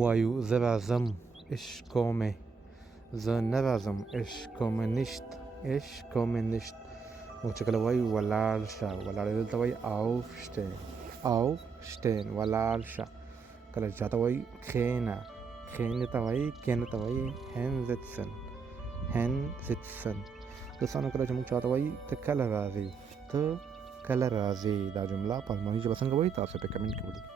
وایو زه راځم عشقو مې، زه نه راځم عشقو مې نشت، عشقو مې نشت. او چې کله وایو ولاړ شه، ولاړ دلته وایي aufstehen، aufstehen ولاړ شه. کله چې چاته وایي کښېنه، کښېنې ته وایي کښېنه ته وایي hinsetzen، hinsetzen. دوستانو کله چې موږ چاته وایي ته کله راځې، ته کله راځې، دا جمله په الماني ژبه څنګه وایي تاسو په کمنټ کې ولیکئ.